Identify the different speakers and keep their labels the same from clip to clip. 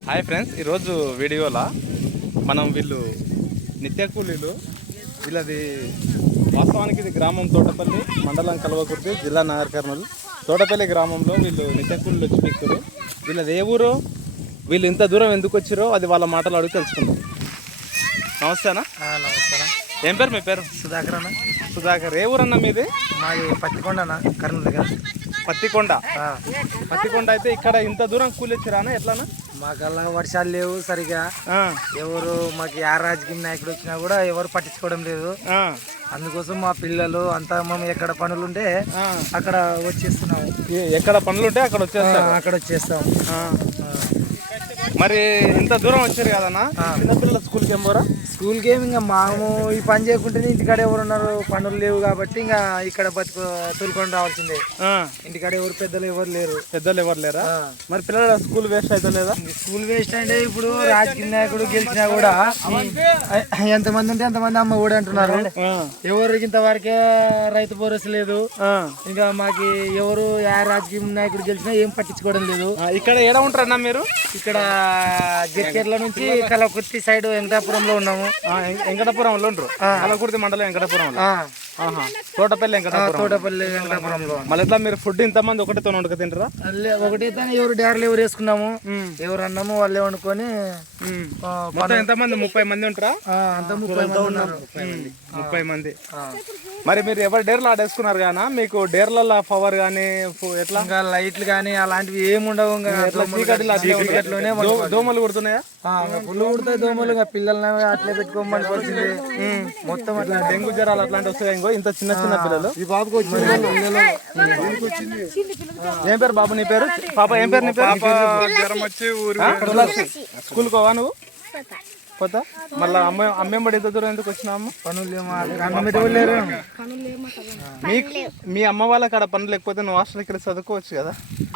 Speaker 1: Hi friends, ఈరోజు వీడియోలో మనం వీళ్ళు నిత్య కూలీలు వీళ్ళది వాస్తవానికి ఇది గ్రామం తోటపల్లి, మండలం కల్వకుర్తి, జిల్లా నాగర్ కర్నూలు. తోటపల్లి గ్రామంలో వీళ్ళు నిత్య కూలీలు వచ్చి పిక్కురు. వీళ్ళది ఏ ఊరో, వీళ్ళు ఇంత దూరం ఎందుకు వచ్చారో అది వాళ్ళ మాటలు అడిగి తెలుసుకుందాం. నమస్తేనా?
Speaker 2: నమస్కారం.
Speaker 1: ఏం పేరు? మీ పేరు?
Speaker 2: సుధాకర్ అన్న.
Speaker 1: సుధాకర్. ఏ ఊరన్నా మీది?
Speaker 2: మాది పత్తికొండ అన్న, కర్నూలు దగ్గర.
Speaker 1: పత్తికొండ. పత్తికొండ అయితే ఇక్కడ ఇంత దూరం కూలి వచ్చారా? ఎట్లానా?
Speaker 2: మాకల్లా వర్షాలు లేవు సరిగా. ఎవరు మాకు ఏ రాజకీయ నాయకుడు వచ్చినా కూడా ఎవరు పట్టించుకోవడం లేదు. అందుకోసం మా పిల్లలు అంతా మేము ఎక్కడ పనులు ఉంటే అక్కడ వచ్చేస్తున్నాము.
Speaker 1: ఎక్కడ పనులు ఉంటే అక్కడ
Speaker 2: వచ్చేస్తాం.
Speaker 1: మరి ఇంత దూరం వచ్చారు కదన్నా, చిన్నపిల్లల స్కూల్కి ఏం పోరా?
Speaker 2: స్కూల్కి ఏమి ఇంకా మాము ఈ పని చేయకుంటేనే ఇంటికాడ ఎవరు ఉన్నారు, పనులు లేవు కాబట్టి ఇంకా ఇక్కడ తోలుకొని రావాల్సిందే. ఇంటికాడ ఎవరు పెద్దలు ఎవరు లేరు.
Speaker 1: పెద్దలు ఎవరు లేరా? మరి పిల్లల స్కూల్ వేస్ట్ అయితే లేదా?
Speaker 2: స్కూల్ వేస్ట్ అంటే ఇప్పుడు రాజకీయ నాయకుడు గెలిచినా కూడా ఎంతమంది ఉంటే ఎంతమంది అమ్మ కూడా అంటున్నారు. ఎవరికి ఇంతవరకే రైతు భరోసా లేదు. ఇంకా మాకు ఎవరు ఏ రాజకీయ నాయకుడు గెలిచినా ఏం పట్టించుకోవడం లేదు.
Speaker 1: ఇక్కడ ఏడ ఉంటారన్నా మీరు?
Speaker 2: ఇక్కడ జిర్కేర్ల నుంచి కలకుర్తి సైడ్ వెంకటాపురంలో ఉన్నాము.
Speaker 1: వెంకటాపురంలో ఉండరు? కలకుర్తి మండలం వెంకటాపురం. తోటపల్లి
Speaker 2: వెంకటాపురంలో.
Speaker 1: మళ్ళీ ఎట్లా మీరు ఫుడ్ ఇంతమంది ఒకటితో వండుకు తింటారా?
Speaker 2: ఒకటితో ఎవరు డార్లు ఎవరు వేసుకున్నాము, ఎవరు అన్నాము వాళ్ళే వండుకొని.
Speaker 1: ఎంతమంది? 30 మంది ఉంటారా?
Speaker 2: అంత 30 మంది ఉన్నారు.
Speaker 1: 30 మంది. మరి మీరు ఎవరు డేర్లు ఆడేసుకున్నారు కానా? మీకు డేర్ల పవర్ గానీ ఎట్లా
Speaker 2: ఇంకా లైట్లు గానీ అలాంటివి ఏమి ఉండవు.
Speaker 1: దోమలు కుడుతున్నాయా?
Speaker 2: పుల్లు కుడతాయి దోమలు. ఇంకా పిల్లల్ని అట్లే పెట్టుకోమని వచ్చింది. మొత్తం అట్లా
Speaker 1: డెంగ్యూ జ్వరాలు అట్లాంటి వస్తాయి. ఇంకో ఇంత చిన్న చిన్న పిల్లలు.
Speaker 2: ఈ బాబుకి వచ్చింది.
Speaker 1: ఏం పేరు బాబు నీ పేరు? పాప ఏం పేరు నీ పేరు? స్కూల్ కోవా నువ్వు? పోతా. మళ్ళీ అమ్మేంబడి ఎంత దూరం ఎందుకు వచ్చినాము? మీ అమ్మ వాళ్ళ కాడ పనులు లేకపోతే నువ్వు హాస్టల్కి వెళ్ళి చదువుకోవచ్చు కదా.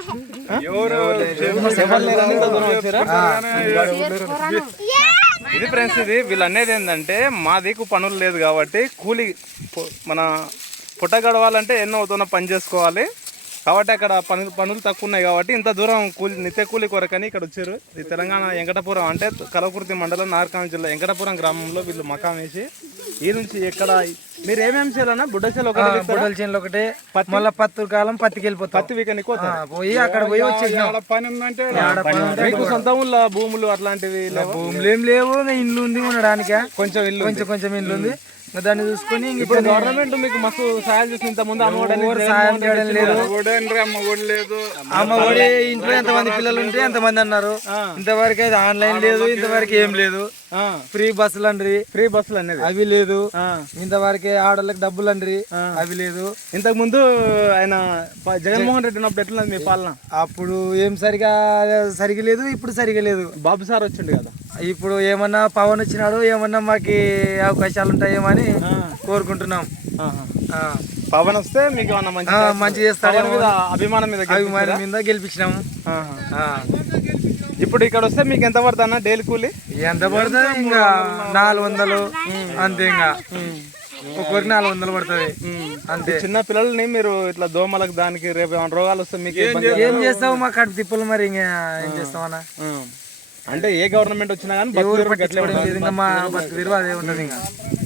Speaker 1: ఇది ఫ్రెండ్స్, ఇది వీళ్ళు అనేది ఏంటంటే మా దిక్కు పనులు లేదు కాబట్టి కూలి మన పుట్ట గడవాలంటే ఎన్నో అవుతున్న పని చేసుకోవాలి కాబట్టి అక్కడ పనులు తక్కువ ఉన్నాయి కాబట్టి ఇంత దూరం నిత్య కూలి కొరకని ఇక్కడ వచ్చారు. ఈ తెలంగాణ వెంకటాపురం అంటే కలకుర్తి మండలం నార్కాన్ జిల్లా వెంకటాపురం గ్రామంలో వీళ్ళు మకాం వేసి ఈ నుంచి ఎక్కడ మీరు ఏమేమి చేయాలన్నా బుడ్డ చేలు
Speaker 2: ఒకటి మళ్ళీ పత్తి కాలం పత్తికి వెళ్ళిపోతాం.
Speaker 1: పత్తి వీకనికి
Speaker 2: పోయి అక్కడ పోయి వచ్చేసి
Speaker 1: మీకు సొంత ఊళ్ళో భూములు అట్లాంటివి?
Speaker 2: భూములు ఏం లేవు, ఇండ్లు ఉంది ఉండడానికి. కొంచెం ఇండ్లు ఉంది. దాన్ని చూసుకొని
Speaker 1: ఇప్పుడు గవర్నమెంట్ మీకు మస్తు సహాయం చేసి ఇంత ముందు
Speaker 2: సాయం చేయడం లేదు. అమ్మఒడి ఇంట్లో ఎంతమంది పిల్లలు ఉంటే ఎంతమంది అన్నారు. ఇంతవరకు అయితే ఆన్లైన్ లేదు, ఇంతవరకు ఏం లేదు. ఫ్రీ బస్సులు అండ్రి,
Speaker 1: అనేది
Speaker 2: అవి లేదు. ఇంతవరకే ఆడోళ్ళకి డబ్బులు అండ్రి, అవి లేదు.
Speaker 1: ఇంతకు ముందు ఆయన జగన్మోహన్ రెడ్డి ఉన్నప్పుడు ఎట్లా మీ పాలన?
Speaker 2: అప్పుడు ఏం సరిగా లేదు, ఇప్పుడు సరిగా లేదు.
Speaker 1: బాబు సార్ వచ్చిండు కదా,
Speaker 2: ఇప్పుడు ఏమన్నా పవన్ వచ్చినాడు, ఏమన్నా మాకు అవకాశాలు ఉంటాయేమో అని కోరుకుంటున్నాం.
Speaker 1: పవన్ వస్తే మీకు
Speaker 2: మంచి చేస్తాడు.
Speaker 1: అభిమానం
Speaker 2: మీద గెలిపించినాము.
Speaker 1: ఇప్పుడు ఇక్కడ వస్తే మీకు ఎంత పడుతుంది అన్న డైలీ కూలి?
Speaker 2: ఎంత పడుతుంది? ఇంకా 400 అంతే. ఇంకా ఒక్కొక్కరికి 400 పడుతుంది అంతే.
Speaker 1: చిన్న పిల్లల్ని మీరు ఇట్లా దోమలకు దానికి రేపు ఏమైనా రోగాలు వస్తే మీకు
Speaker 2: ఏం చేస్తావు? మా కడుపు తిప్పులు. మరి ఇంకా ఏం చేస్తామన్నా?
Speaker 1: అంటే ఏ గవర్నమెంట్ వచ్చినా కానీ
Speaker 2: మా బతుకు విలువ అదే ఉంటుంది. ఇంకా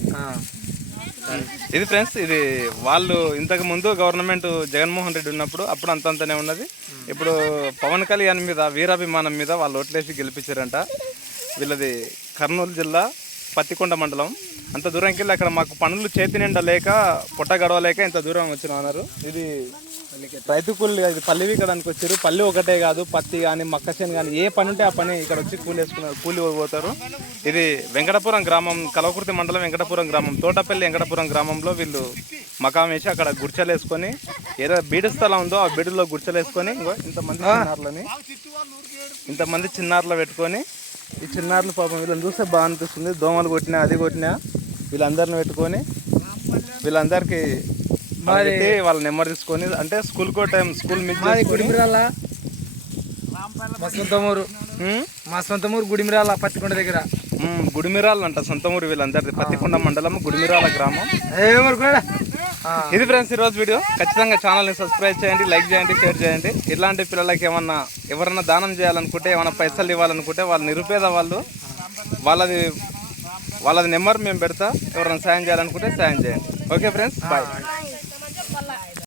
Speaker 1: ఇది ఫ్రెండ్స్, ఇది వాళ్ళు ఇంతకు ముందు గవర్నమెంట్ జగన్మోహన్ రెడ్డి ఉన్నప్పుడు అప్పుడు అంతంతనే ఉన్నది. ఇప్పుడు పవన్ కళ్యాణ్ మీద వీరాభిమానం మీద వాళ్ళు ఓట్లేసి గెలిపించారంట. వీళ్ళది కర్నూలు జిల్లా పత్తికొండ మండలం. అంత దూరంకి వెళ్ళి అక్కడ మాకు పనులు చేతి నిండా లేక పుట్ట గడవలేక ఇంత దూరం వచ్చిన అన్నారు. ఇది రైతు కూలి, ఇది పల్లి వీకడానికి వచ్చారు. పల్లి ఒకటే కాదు, పత్తి కానీ మక్కచేను కానీ ఏ పని ఉంటే ఆ పని ఇక్కడ వచ్చి కూలి పోతారు. ఇది వెంకటాపురం గ్రామం, కలవకుర్తి మండలం వెంకటాపురం గ్రామం, తోటపల్లి వెంకటాపురం గ్రామంలో వీళ్ళు మకాం వేసి అక్కడ గుడిచలు వేసుకొని ఏదో బీడు స్థలం ఉందో ఆ బీడులో గుడిచలు వేసుకొని ఇంతమంది చిన్నారులు పెట్టుకొని ఈ చిన్నారులు పాపం వీళ్ళని చూస్తే బాగా అనిపిస్తుంది. దోమలు కొట్టినా అది కొట్టినా వీళ్ళందరిని పెట్టుకొని వీళ్ళందరికీ వాళ్ళ నెంబర్ తీసుకొని అంటే స్కూల్
Speaker 2: గుడిమిరాల మా సొంత ఊరు గుడిమిరాల పత్తికొండ దగ్గర.
Speaker 1: గుడిమిరాలు అంట సొంత ఊరు వీళ్ళందరిది. పత్తికొండ మండలం గుడిమిరాల గ్రామం. ఇది ఫ్రెండ్స్ ఈరోజు వీడియో. ఖచ్చితంగా ఛానల్ని సబ్స్క్రైబ్ చేయండి, లైక్ చేయండి, షేర్ చేయండి. ఇలాంటి పిల్లలకి ఎవరన్నా దానం చేయాలనుకుంటే, ఏమైనా పైసలు ఇవ్వాలనుకుంటే, వాళ్ళు నిరుపేద వాళ్ళు, వాళ్ళది నెంబర్ మేము పెడతా. ఎవరైనా సాయం చేయాలనుకుంటే సాయం చేయండి. Okay friends, bye.